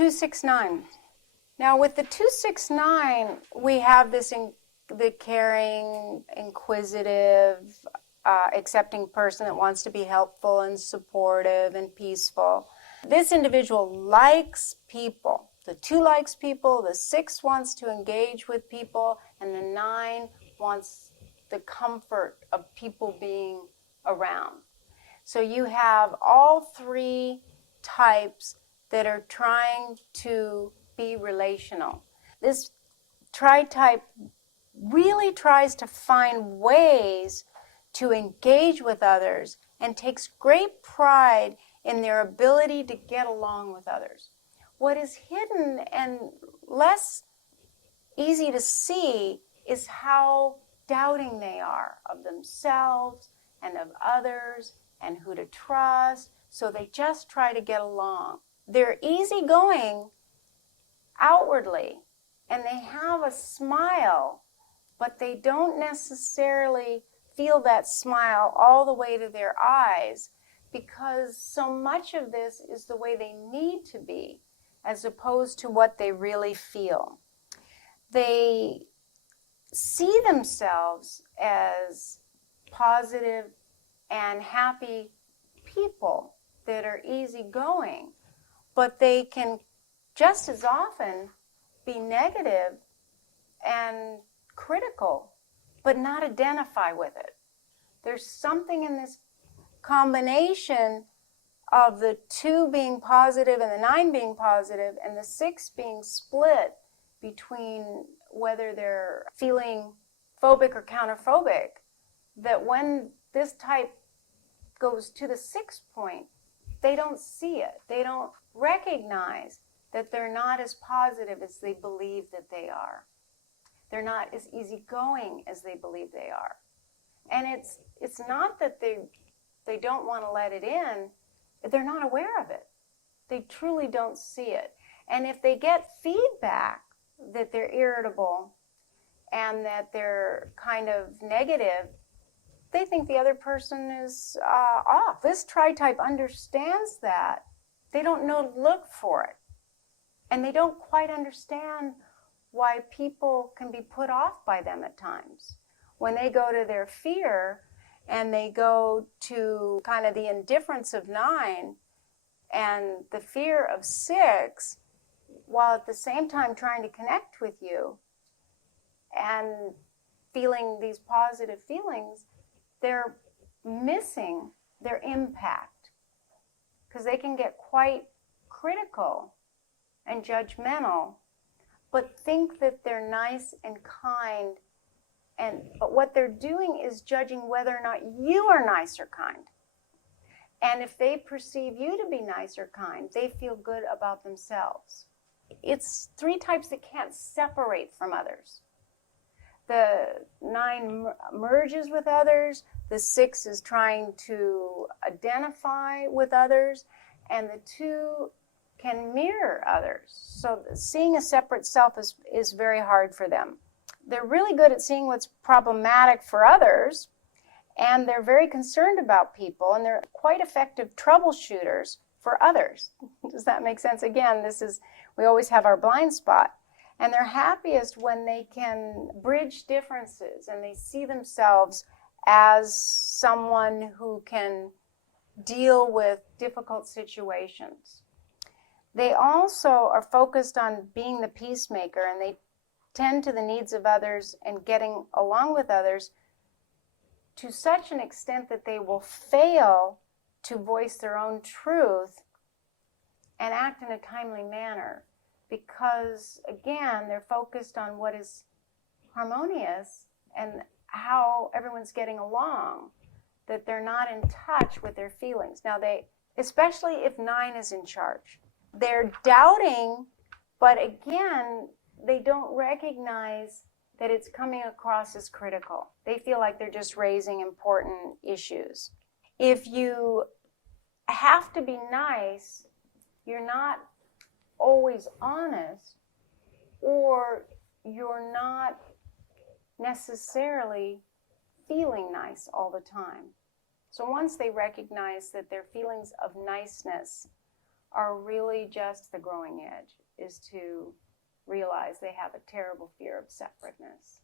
269. Now with the 269, we have this the caring, inquisitive, accepting person that wants to be helpful and supportive and peaceful. This individual likes people. The 2 likes people, the 6 wants to engage with people, and the 9 wants the comfort of people being around. So you have all 3 types that are trying to be relational. This Tritype really tries to find ways to engage with others and takes great pride in their ability to get along with others. What is hidden and less easy to see is how doubting they are of themselves and of others and who to trust, so they just try to get along. They're easygoing outwardly, and they have a smile, but they don't necessarily feel that smile all the way to their eyes, because so much of this is the way they need to be as opposed to what they really feel. They see themselves as positive and happy people that are easygoing, but they can just as often be negative and critical, but not identify with it. There's something in this combination of the 2 being positive and the 9 being positive and the 6 being split between whether they're feeling phobic or counterphobic, that when this type goes to the 6th point, they don't see it. They don't recognize that they're not as positive as they believe that they are. They're not as easygoing as they believe they are. And it's not that they don't want to let it in. They're not aware of it. They truly don't see it. And if they get feedback that they're irritable and that they're kind of negative, they think the other person is off. This Tritype understands that. They don't know to look for it. And they don't quite understand why people can be put off by them at times. When they go to their fear and they go to kind of the indifference of 9 and the fear of 6, while at the same time trying to connect with you and feeling these positive feelings, they're missing their impact, because they can get quite critical and judgmental, but think that they're nice and kind, but what they're doing is judging whether or not you are nice or kind. And if they perceive you to be nice or kind, they feel good about themselves. It's 3 types that can't separate from others. The 9 merges with others, the 6 is trying to identify with others, and the 2 can mirror others. So seeing a separate self is very hard for them. They're really good at seeing what's problematic for others, and they're very concerned about people, and they're quite effective troubleshooters for others. Does that make sense? Again, we always have our blind spot. And they're happiest when they can bridge differences and they see themselves as someone who can deal with difficult situations. They also are focused on being the peacemaker, and they tend to the needs of others and getting along with others to such an extent that they will fail to voice their own truth and act in a timely manner. Because, again, they're focused on what is harmonious and how everyone's getting along, that they're not in touch with their feelings. Now, especially if 9 is in charge, they're doubting, but again, they don't recognize that it's coming across as critical. They feel like they're just raising important issues. If you have to be nice, you're not always honest, or you're not necessarily feeling nice all the time. So once they recognize that their feelings of niceness are really just the growing edge, is to realize they have a terrible fear of separateness.